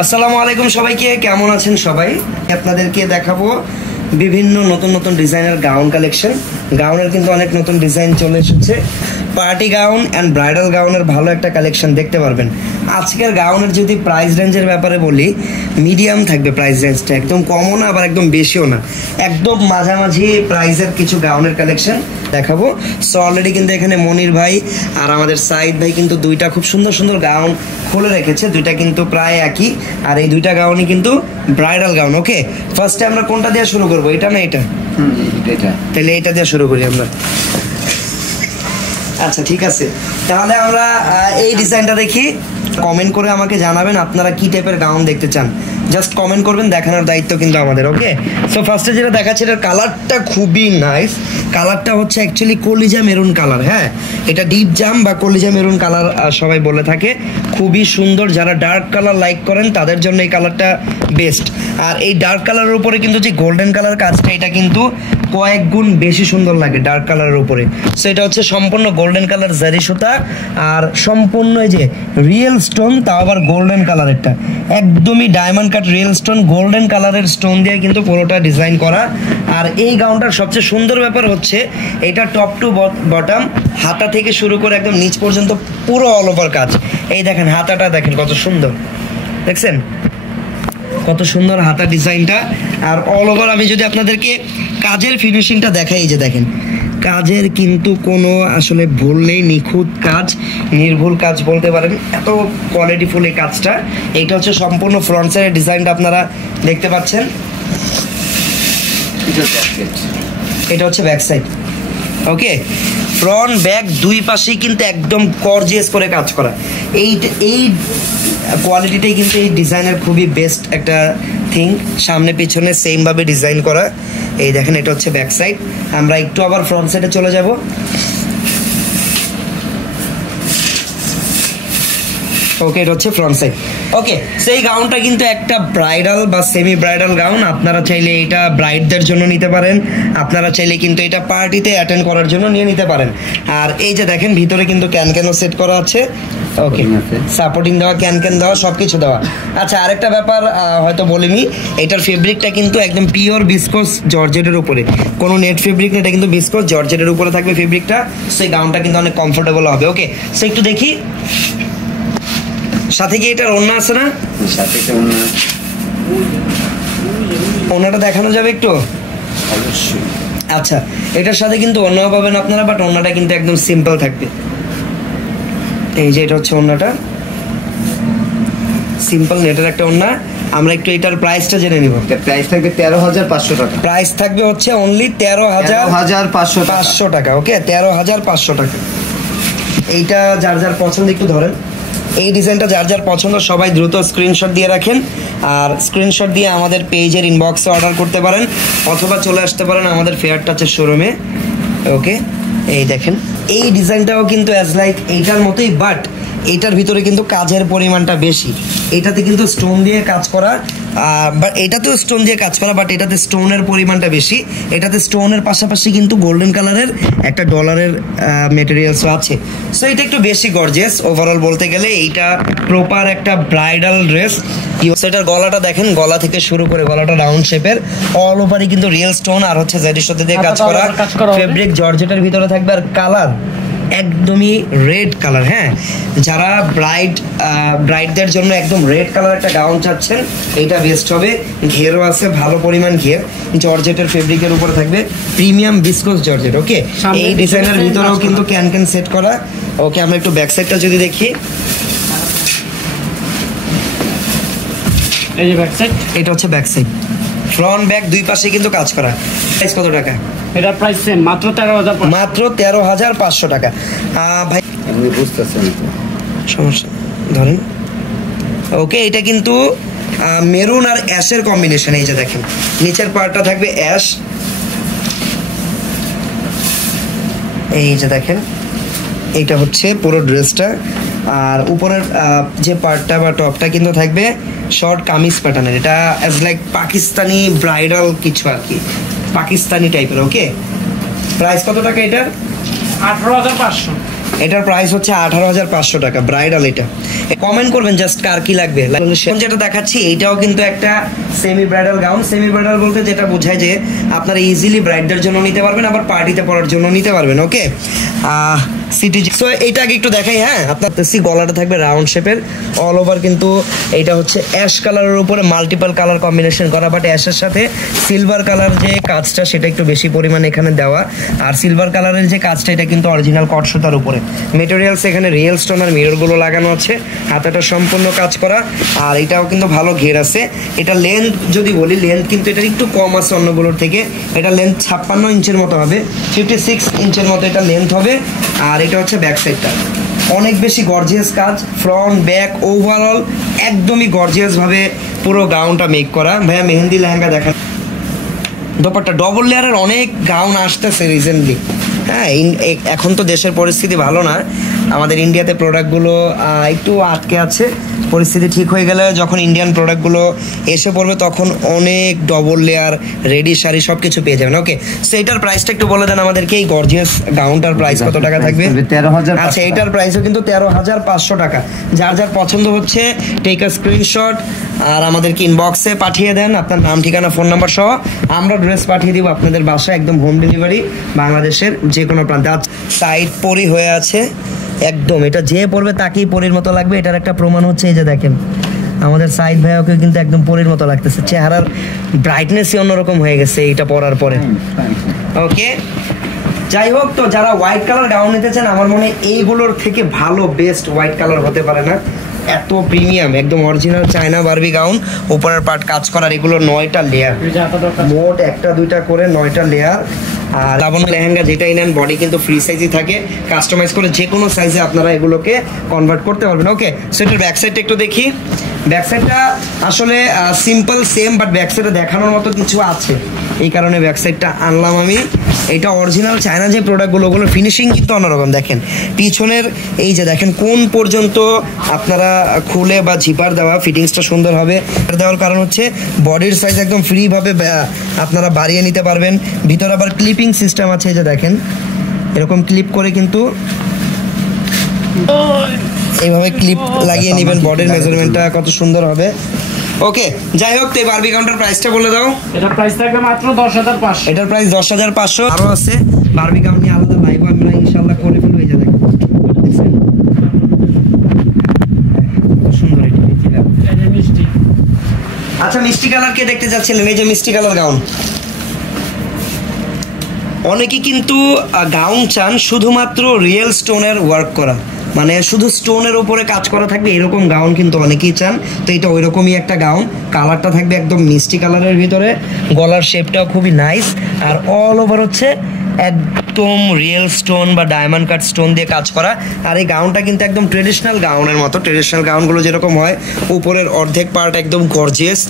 আসসালামু আলাইকুম সবাইকে, কেমন আছেন সবাই? আপনাদেরকে দেখাবো বিভিন্ন নতুন নতুন ডিজাইনের গাউন কালেকশন। গাউনের কিন্তু অনেক নতুন ডিজাইন চলে এসেছে। পার্টি গাউন অ্যান্ড ব্রাইডাল গাউনের ভালো একটা কালেকশন দেখতে পারবেন। আজকের গাউনের যদি প্রাইস রেঞ্জের ব্যাপারে বলি, মিডিয়াম থাকবে প্রাইস রেঞ্জটা, একদম কমও না আবার একদম বেশিও না, একদম মাঝামাঝি প্রাইসের কিছু গাউনের কালেকশন দেখাবো। সো অলরেডি কিন্তু এখানে মনির ভাই আর আমাদের সাইদ ভাই কিন্তু দুইটা খুব সুন্দর সুন্দর গাউন খুলে রেখেছে। দুইটা কিন্তু প্রায় একই, আর এই দুইটা গাউনই কিন্তু ব্রাইডাল গাউন। ওকে, ফার্স্টে আমরা কোনটা দিয়ে শুরু করবো, এটা না এটা? তাহলে এটা দিয়ে শুরু করি আমরা। আচ্ছা ঠিক আছে, তাহলে আমরা এই ডিজাইনটা দেখি। কমেন্ট করে আমাকে জানাবেন আপনারা কি টাইপের গাউন দেখতে চান, জাস্ট কমেন্ট করবেন, দেখানোর দায়িত্ব কিন্তু আমাদের। ওকে, সো ফার্স্টে যেটা দেখাচ্ছে এটার কালারটা খুবই নাইস। কালারটা হচ্ছে অ্যাকচুয়ালি কলিজা মেরুন কালার। হ্যাঁ, এটা ডিপ জাম বা কলিজা মেরুন কালার সবাই বলে থাকে। খুবই সুন্দর, যারা ডার্ক কালার লাইক করেন তাদের জন্য এই কালারটা বেস্ট। আর এই ডার্ক কালারের উপরে কিন্তু যে গোল্ডেন কালার কাজটা, এটা কিন্তু কয়েক গুণ বেশি সুন্দর লাগে ডার্ক কালারের উপরে। সো এটা হচ্ছে সম্পূর্ণ গোল্ডেন কালার জারি সুতা, আর সম্পূর্ণ এই যে রিয়েল স্টোন, তাও আবার গোল্ডেন কালারেরটা একদমই diamond cut real stone, golden কালারের স্টোন দিয়ে কিন্তু পুরোটা ডিজাইন করা। আর এই গাউনটার সবচেয়ে সুন্দর ব্যাপার হচ্ছে এটা টপ টু বটম, হাতা থেকে শুরু করে একদম নিচ পর্যন্ত পুরো অল ওভার কাজ। এই দেখেন হাতাটা, দেখেন কত সুন্দর, দেখছেন কত সুন্দর হাতা ডিজাইনটা। আর অল ওভার আমি যদি আপনাদেরকে কাজের ফিনিশিংটা দেখাই, যে দেখেন কাজের কিন্তু কোনো আসলে ভুল নেই, নিখুঁত কাজ, নির্ভুল কাজ বলতে পারেন, এত কোয়ালিটিফুল এই কাজটা। এইটা হচ্ছে সম্পূর্ণ ফ্রন্ট সাইডের ডিজাইনটা আপনারা দেখতে পাচ্ছেন। এটা হচ্ছে ব্যাক সাইড। ওকে, ফ্রন্ট ব্যাক দুই পাশেই কিন্তু একদম গর্জিয়াস করে কাজ করা। এই কোয়ালিটিটাই কিন্তু এই ডিজাইনের খুবই বেস্ট একটা থিং। সামনে পিছনে সেমভাবে ডিজাইন করা। এই দেখেন এটা হচ্ছে ব্যাক সাইড। আমরা একটু আবার ফ্রন্ট সাইডে চলে যাব। ওকে, এটা হচ্ছে ফ্রন্ট সাইড। ওকে, সেই গাউনটা কিন্তু একটা ব্রাইডাল বা সেমি ব্রাইডাল গাউন। আপনারা চাইলে এটা ব্রাইডদের জন্য নিতে পারেন, আপনারা চাইলে কিন্তু এটা পার্টিতে অ্যাটেন্ড করার জন্য নিয়ে নিতে পারেন। আর এই যে দেখেন ভিতরে কিন্তু ক্যানও সেট করা আছে। ওকে, সাপোর্টিং দেওয়া, ক্যান দেওয়া, সবকিছু দেওয়া। আচ্ছা, আরেকটা ব্যাপার হয়তো বলিনি, এটার ফেব্রিকটা কিন্তু একদম পিওর বিসকস জর্জেটের উপরে, কোনো নেট ফেব্রিক না, এটা কিন্তু বিসকস জর্জেটের উপরে থাকবে ফেব্রিকটা। সেই গাউনটা কিন্তু অনেক কমফোর্টেবল হবে। ওকে, সো একটু দেখি সাথে কি এটার ওড়না আছে না? সাথে ওড়নাটা দেখানো যাবে একটু? অবশ্যই। আচ্ছা, এটার সাথে কিন্তু ওড়নাও পাবেন আপনারা, বাট ওড়নাটা কিন্তু একদম সিম্পল থাকবে। এই যে এটা হচ্ছে ওড়নাটা, সিম্পল নেটের একটা ওড়না। আমরা একটু এটার প্রাইসটা জেনে নিব। প্রাইস থাকবে 13,500 টাকা। প্রাইস থাকবে হচ্ছে অনলি 13,500 টাকা। ওকে, 13,500 টাকা। এইটা যার যার পছন্দ একটু ধরেন, এই ডিজাইনটা যার যার পছন্দ সবাই দ্রুত স্ক্রিনশট দিয়ে রাখেন। আর স্ক্রিনশট দিয়ে আমাদের পেজের ইনবক্সে অর্ডার করতে পারেন, অথবা চলে আসতে পারেন আমাদের ফেয়ার টাচের শোরুমে। ওকে, এই দেখেন এই ডিজাইনটাও কিন্তু অ্যাজ লাইক এইটার মতোই, বাট এটার ভিতরে কিন্তু কাজের পরিমাণটা বেশি। এটাতে কিন্তু স্টোন দিয়ে কাজ করা, বাট এটাতেও স্টোন দিয়ে কাজ করা, বাট এটাতে স্টোনের পরিমাণটা বেশি। এটাতে স্টোনের পাশাপাশি কিন্তু গোল্ডেন কালারের একটা ডলারের মেটেরিয়ালসও আছে। সো এটা একটু বেশি গর্জিয়াস ওভারঅল বলতে গেলে। এইটা প্রপার একটা ব্রাইডাল ড্রেস। সেটার গলাটা দেখেন, গলা থেকে শুরু করে গলাটা রাউন্ড শেপের, অল ওভারই কিন্তু রিয়েল স্টোন আর হচ্ছে জারির সাথে দিয়ে কাজ করা। ফেব্রিক জর্জেটের ভিতরে থাকবে, আর কালার একদমই রেড কালার। হ্যাঁ, যারা ব্রাইডদের জন্য একদম রেড কালার একটা গাউন চাচ্ছেন, এইটা বেস্ট হবে। ঘেরও আছে, ভালো পরিমাণ ঘের, জর্জেটের ফেব্রিকের উপরে থাকবে, প্রিমিয়াম বিসকস জর্জেট। ওকে, এই ডিজাইনের ভিতরেও কিন্তু ক্যান সেট করা। ওকে, আমরা একটু ব্যাক সাইডটা যদি দেখি, এই যে ব্যাক সাইড, এটা হচ্ছে ব্যাক সাইড। ফ্রন্ট ব্যাক দুই পাশে কিন্তু কাজ করা। প্রাইস কত টাকা? এটা প্রাইস সেম, মাত্র 13,000। মাত্র 13,500 টাকা। ভাই আপনি বুঝতেছেন, সমস্যা ধরেন। ওকে, এটা কিন্তু মেরুন আর অ্যাশের কম্বিনেশন। এই যে দেখেন নিচের পার্টটা থাকবে অ্যাশ, এই যে দেখেন এইটা হচ্ছে পুরো ড্রেসটা। আর উপরের যে পার্টটা বা টপটা কিন্তু থাকবে শর্ট কামিজ প্যাটার্নের। এটা অ্যাজ লাইক পাকিস্তানি ব্রাইডাল কিছু আর কি, পাকিস্তানি টাইপের। ওকে, প্রাইস কত টাকা এটার? 18,500। এটার প্রাইস হচ্ছে 18,500 টাকা, ব্রাইডাল। এটা কমেন্ট করবেন জাস্ট কার কি লাগবে। যেটা দেখাচ্ছি এইটাও কিন্তু একটা semi bridal gown. Semi bridal বলতে যেটা বোঝায় যে আপনারা ইজিলি ব্রাইডদের জন্য নিতে পারবেন, আবার পার্টিতে পরার জন্য নিতে পারবেন। ওকে, সিটি। সো এইটা আগে একটু দেখাই। হ্যাঁ, আপনার গলাটা থাকবে রাউন্ড শেপের, অল ওভার কিন্তু এইটা হচ্ছে অ্যাশ কালারের উপরে মাল্টিপল কালার কম্বিনেশন করা, বাট অ্যাশের সাথে সিলভার কালার যে কাজটা সেটা একটু বেশি পরিমাণে এখানে দেওয়া। আর সিলভার কালারের যে কাজটা এটা কিন্তু অরিজিনাল কট সুতার উপরে মেটেরিয়ালস, এখানে রিয়েল স্টোন আর মিররগুলো লাগানো আছে, হাতাটা সম্পূর্ণ কাজ করা। আর এটাও কিন্তু ভালো ঘের আছে। এটা লেন্থ যদি বলি, লেন্থ কিন্তু এটা একটু কম আছে অন্যগুলোর থেকে। এটা লেন্থ 56 ইঞ্চের মতো হবে, 56 ইঞ্চের মতো এটা লেন্থ হবে। আর এটা হচ্ছে ব্যাক সাইডটা, অনেক বেশি গর্জিয়াস কাজ, ফ্রন্ট ব্যাক ওভারঅল একদমই গর্জিয়াস ভাবে পুরো গাউনটা মেক করা। ভাইয়া মেহেন্দি লেহেঙ্গা দেখেন, দোপাট্টা ডবল লেয়ারের অনেক গাউন আসতেছে রিসেন্টলি। হ্যাঁ, এখন তো দেশের পরিস্থিতি ভালো না, আমাদের ইন্ডিয়াতে প্রোডাক্টগুলো একটু আটকে আছে। পরিস্থিতি ঠিক হয়ে গেলে যখন ইন্ডিয়ান প্রোডাক্টগুলো এসে পড়বে তখন অনেক ডবল লেয়ার রেডি শাড়ি সব কিছু পেয়ে যাবেন। ওকে, সো এটার প্রাইসটা একটু বলে দেন আমাদেরকে। এই গর্জিয়াস গাউনটার প্রাইস কত টাকা থাকবে? 13,000। আচ্ছা, এটার প্রাইসও কিন্তু 13,500 টাকা। যার যার পছন্দ হচ্ছে টেক আ স্ক্রিনশট আর আমাদেরকে ইনবক্সে পাঠিয়ে দেন আপনার নাম, ঠিকানা, ফোন নাম্বার সহ। আমরা ড্রেস পাঠিয়ে দিব আপনাদের বাসায়, একদম হোম ডেলিভারি, বাংলাদেশের যে কোনো প্রান্তে। সাইড পরি হয়ে আছে একদম, এটা যে পরবে তাকেই পরীর মতো লাগবে। এটার একটা প্রমাণ হচ্ছে এই যে দেখেন, আমাদের সাইড ভাইয়াকে কিন্তু একদম পরীর মতো লাগতেছে, চেহারার ব্রাইটনেসই অন্যরকম হয়ে গেছে এইটা পরার পরে। ওকে, যাই হোক, তো যারা হোয়াইট কালার গাউন নিতে চান, আমার মনে হয় এইগুলোর থেকে ভালো বেস্ট হোয়াইট কালার হতে পারে না। এত প্রিমিয়াম, একদম অরিজিনাল চায়না বারবি গাউন, উপরের পার্ট কাজ করার, এগুলো 9টা লেয়ার, মোট 1টা 2টা করে 9টা লেয়ার। আর লাবণ্য লেহেঙ্গা যেটাই নেন বডি কিন্তু ফ্রি সাইজই থাকে, কাস্টমাইজ করে যে কোনো সাইজে আপনারা এগুলোকে কনভার্ট করতে পারবেন। ওকে, সো এটার ব্যাক সাইডটা একটু দেখি। ব্যাক সাইডটা আসলে সিম্পল সেম, বাট ব্যাক সাইডে দেখানোর মতো কিছু আছে, এই কারণে ব্যাক সাইডটা আনলাম আমি। এটা অরিজিনাল চায়না যে প্রোডাক্টগুলো, ওগুলোর ফিনিশিং কিন্তু অন্যরকম। দেখেন পিছনের এই যে দেখেন কোন পর্যন্ত আপনারা খুলে বা জিপার দেওয়া, ফিটিংসটা সুন্দর হবে। দেওয়ার কারণ হচ্ছে বডির সাইজ একদম ফ্রিভাবে আপনারা বাড়িয়ে নিতে পারবেন। ভিতরে আবার ক্লিপিং সিস্টেম আছে, এই যে দেখেন এরকম ক্লিপ করে কিন্তু এইভাবে ক্লিপ লাগিয়ে নেবেন, বডির মেজারমেন্টটা কত সুন্দর হবে। ওকে, যাই হোক, এই বারবি গাউনটার প্রাইসটা বলে দাও। এটার প্রাইস থাকবে মাত্র 10,500। এটার প্রাইস 10,500। আরো আছে বারবি গাউন নিয়ে আলাদা লাইভ আমরা ইনশাআল্লাহ করে ফেলবো। এই যে দেখো সুন্দর এটা মিষ্টি। আচ্ছা, মিষ্টি কালার কে দেখতে যাচ্ছিলেন? এই যে মিষ্টি কালার গাউন। অনেকে কিন্তু গাউন চান শুধুমাত্র রিয়েল স্টোনের ওয়ার্ক করা, মানে শুধু স্টোনের উপরে কাজ করা থাকবে, এরকম গাউন কিন্তু অনেকেই চান। তো এটা ওইরকমই একটা গাউন, কালারটা থাকবে একদম মিষ্টি কালারের ভিতরে, গলার শেপটাও খুবই নাইস, আর অল ওভার হচ্ছে একদম রিয়েল স্টোন বা ডায়মন্ড কাট স্টোন দিয়ে কাজ করা। আর এই গাউনটা কিন্তু একদম ট্রেডিশনাল গাউনের মতো, ট্রেডিশনাল গাউনগুলো যেরকম হয়, উপরের অর্ধেক পার্ট একদম গর্জিয়াস,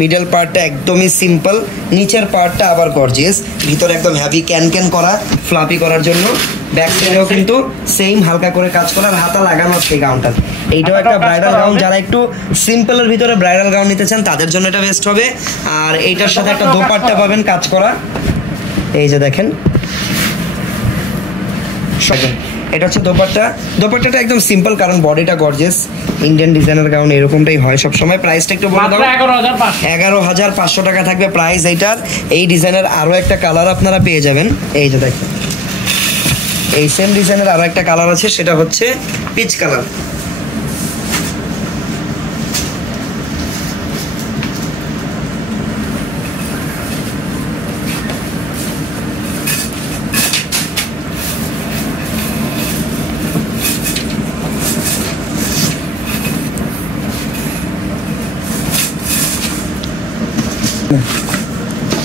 মিডল পার্টটা একদমই সিম্পল, নিচের পার্টটা আবার গর্জিয়াস, ভিতরে একদম হ্যাভি ক্যান ক্যান করা, ফ্লাপি করার জন্য। ব্যাক সাইডেও কিন্তু সেম হালকা করে কাজ করার, হাতা লাগানো আছে এই গাউনটা। এইটাও একটা ব্রাইডাল গাউন, যারা একটু সিম্পলের ভিতরে ব্রাইডাল গাউন নিতে চান তাদের জন্য এটা বেস্ট হবে। আর এইটার সাথে একটা দোপাট্টা পাবেন কাজ করা, এই যে দেখেন। এটা হচ্ছে দোপাট্টা, দোপাট্টাটা একদম সিম্পল কারণ বডিটা গর্জিয়াস, ইন্ডিয়ান ডিজাইনার গাউন এরকমটাই হয় সবসময়। প্রাইসটা একটু বলে দাও। 11,500 টাকা থাকবে প্রাইস এইটার। এই ডিজাইনের আরো একটা কালার আপনারা পেয়ে যাবেন, এই যে দেখেন এই সেম ডিজাইনের আরো একটা কালার আছে, সেটা হচ্ছে পিচ কালার।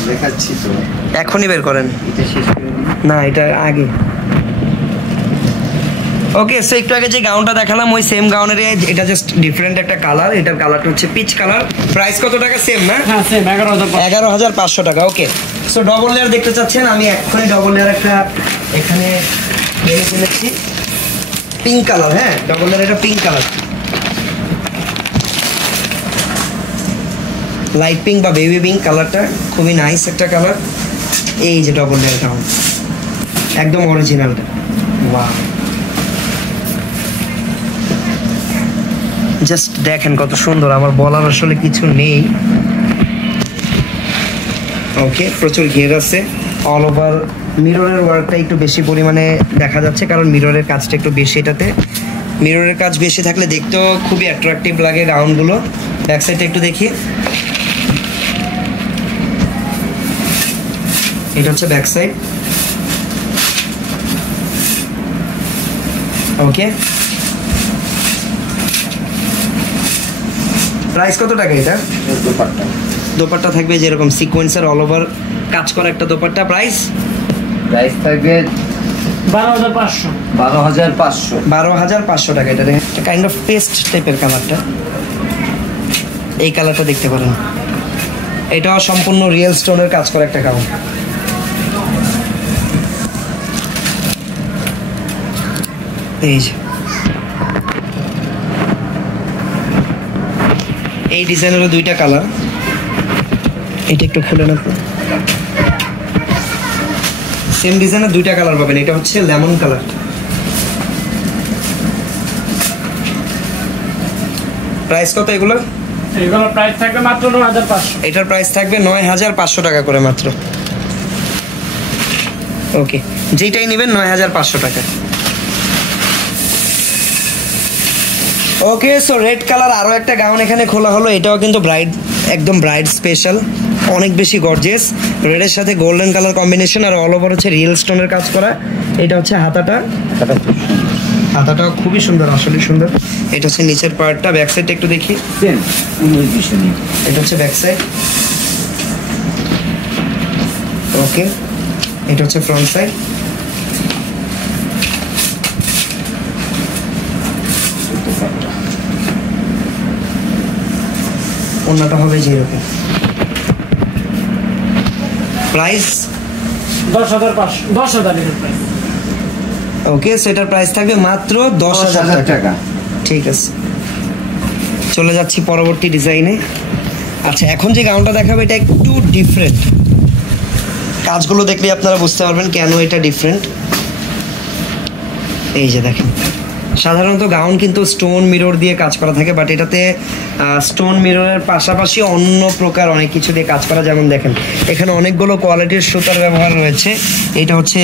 দেখাচ্ছি তো, এখনই বের করেন। এটা শেষ করে দিন। না, এটা আগে। ওকে, সো একটু আগে যে গাউনটা দেখালাম ওই সেম গাউনের এটা জাস্ট ডিফারেন্ট একটা কালার, এটার কালারটা হচ্ছে পিচ কালার। প্রাইস কত টাকা? সেম না? হ্যাঁ সেম, 11,500 টাকা। ওকে, সো ডবল লেয়ার দেখতে চাচ্ছেন, আমি এক্ষুনি ডবল লেয়ার একটা এখানে কিনে ফেলেছি, পিঙ্ক কালার। হ্যাঁ, ডবল লেয়ার এটা পিঙ্ক কালার, লাইট পিঙ্ক বা বেবি পিঙ্ক কালারটা, খুবই নাইস একটা কালার। এই যে ডবল লেয়ার গাউন, একদম অরিজিনালটা। ওয়াও, জাস্ট দেখেন কত সুন্দর, আমার বলার আসলে কিছু নেই। ওকে, প্রচুর ঘের আছে। অল ওভার মিররের ওয়ার্কটা একটু বেশি পরিমাণে দেখা যাচ্ছে, কারণ মিররের কাজটা একটু বেশি। এটাতে মিররের কাজ বেশি থাকলে দেখতেও খুবই অ্যাট্রাকটিভ লাগে গাউনগুলো। ব্যাক সাইডটা একটু দেখি। এটা হচ্ছে ব্যাক সাইড। ওকে, প্রাইস কত টাকা এটা? দোপাট্টা থাকবে যেরকম সিকোয়েন্সের অল ওভার কাজ করা একটা দোপাট্টা। প্রাইস থাকবে 12,500। 12,500 টাকা। এটা কাইন্ড অফ পেস্ট টাইপের কালারটা, এই কালারটা দেখতে পারেন। এটাও সম্পূর্ণ রিয়েল স্টোনের কাজ করা একটা গাউন। এই যে এই ডিজাইনেরও দুইটা কালার। এটা একটু খুলে না, সেম ডিজাইনের দুইটা কালার পাবেন। এটা হচ্ছে লেমন কালার। প্রাইস কত এগুলো? এগুলোর প্রাইস থাকবে মাত্র 9,500। এটার প্রাইস থাকবে 9,500 টাকা করে মাত্র। ওকে, যেটাই নেবেন 9,500 টাকা। ওকে, সো রেড কালার আরও একটা গাউন এখানে খোলা হলো। এটাও কিন্তু ব্রাইড, একদম ব্রাইড স্পেশাল, অনেক বেশি গর্জিয়াস। রেডের সাথে গোল্ডেন কালার কম্বিনেশন, আর অল ওভার হচ্ছে রিয়েল স্টোনের কাজ করা। এটা হচ্ছে হাতাটাও খুবই সুন্দর, আসলে সুন্দর। এটা হচ্ছে নিচের পার্টটা। ব্যাক সাইডটা একটু দেখি। এটা হচ্ছে ব্যাক সাইড। ওকে, এটা হচ্ছে ফ্রন্ট সাইড। অন্যটা হবে যেরকম। প্রাইস 10,500। 10,000 এর প্রাইস। ওকে, সেটার প্রাইস থাকবে মাত্র 10,000 টাকা। ঠিক আছে, চলে যাচ্ছি পরবর্তী ডিজাইনে। আচ্ছা, এখন যে গাউনটা দেখাবো এটা একটু ডিফারেন্ট। কাজগুলো দেখলে আপনারা বুঝতে পারবেন কেন এটা ডিফারেন্ট। এই যে দেখেন, সাধারণত গাউন কিন্তু স্টোন মিরর দিয়ে কাজ করা থাকে, বাট এটাতে স্টোন মিররের পাশাপাশি অন্য প্রকার অনেক কিছু দিয়ে কাজ করা। যেমন দেখেন, এখানে অনেকগুলো কোয়ালিটির সুতার ব্যবহার রয়েছে। এটা হচ্ছে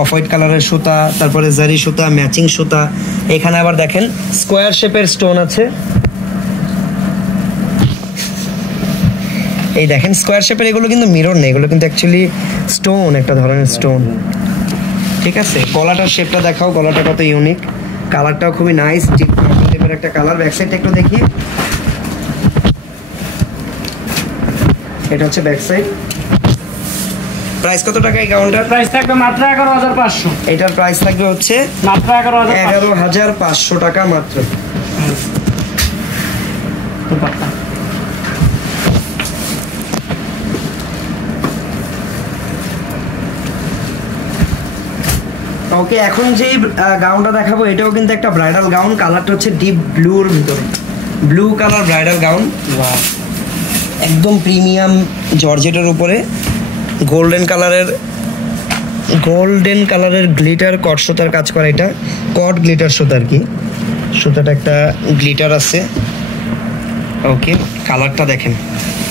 অফ হোয়াইট কালারের সুতা, তারপরে জারি সুতা, ম্যাচিং সুতা। এখানে আবার দেখেন স্কোয়ার শেপের স্টোন আছে। এই দেখেন স্কোয়ার শেপের, এগুলো কিন্তু মিরর নেই, এগুলো কিন্তু অ্যাকচুয়ালি স্টোন, একটা ধরনের স্টোন। ঠিক আছে, গলাটার শেপটা দেখাও, গলাটা কত ইউনিক, কালারটাও খুবই নাইস, ঠিক টাইপের একটা কালার। ব্যাক সাইডটা একটু দেখি। এটা হচ্ছে ব্যাক সাইড। প্রাইস কত টাকা এই গাউনটার? প্রাইস থাকবে মাত্র 11,500। এটার প্রাইস থাকবে হচ্ছে মাত্র 11,500 টাকা মাত্র। ওকে, এখন যেই গাউনটা দেখাবো এটাও কিন্তু একটা ব্রাইডাল গাউন। কালারটা হচ্ছে ডিপ ব্লুর ভিতরে, ব্লু কালার ব্রাইডাল গাউন। একদম প্রিমিয়াম জর্জেটের উপরে গোল্ডেন কালারের গ্লিটার কট সুতার কাজ করা। এটা কট গ্লিটার সুতা আর কি, সুতাটা একটা গ্লিটার আছে। ওকে, কালারটা দেখেন,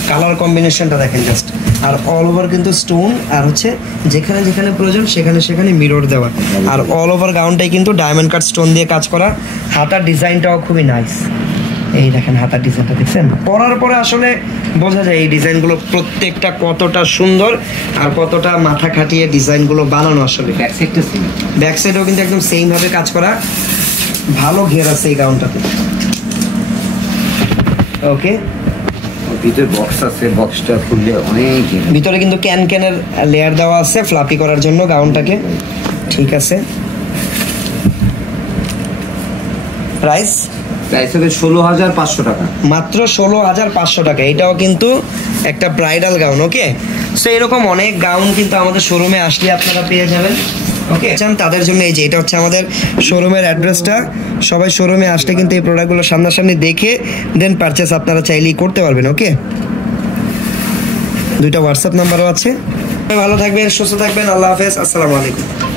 কালার কম্বিনেশনটা দেখেন জাস্ট। আর অল ওভার কিন্তু স্টোন, আর হচ্ছে যেখানে যেখানে প্রয়োজন সেখানে মিরর দেওয়া। আর অল ওভার গাউনটাই কিন্তু ডায়মন্ড কাট স্টোন দিয়ে কাজ করা। হাতার ডিজাইনটাও খুবই নাইস। এই দেখেন হাতার ডিজাইনটা দেখছেন, পরার পরে আসলে বোঝা যায় এই ডিজাইনগুলো প্রত্যেকটা কতটা সুন্দর আর কতটা মাথা খাটিয়ে ডিজাইনগুলো বানানো। আসলে ব্যাক সাইডেও কিন্তু একদম সেম ভাবে কাজ করা, ভালো ঘের আছে এই গাউনটাতে। ওকে, ভিতরে বক্স আছে, বক্সটা খুললে অনেক ভিতরে কিন্তু ক্যানের লেয়ার দেওয়া আছে ফ্লাপি করার জন্য গাউনটাকে। ঠিক আছে, প্রাইস হবে 16,500 টাকা মাত্র। 16,500 টাকা। এটাও কিন্তু একটা ব্রাইডাল গাউন। ওকে, সো এরকম অনেক গাউন কিন্তু আমাদের শোরুমে আসলে আপনারা পেয়ে যাবেন। ওকে, তাদের জন্য এই যে এটা হচ্ছে আমাদের শোরুমের অ্যাড্রেসটা। সবাই শোরুমে আসলে কিন্তু এই প্রোডাক্টগুলো সামনাসামনি দেখে দেন পারচেস আপনারা চাইলেই করতে পারবেন। ওকে, দুইটা হোয়াটসঅ্যাপ নাম্বারও আছে। ভালো থাকবেন, সুস্থ থাকবেন, আল্লাহ হাফেজ, আসসালামু আলাইকুম।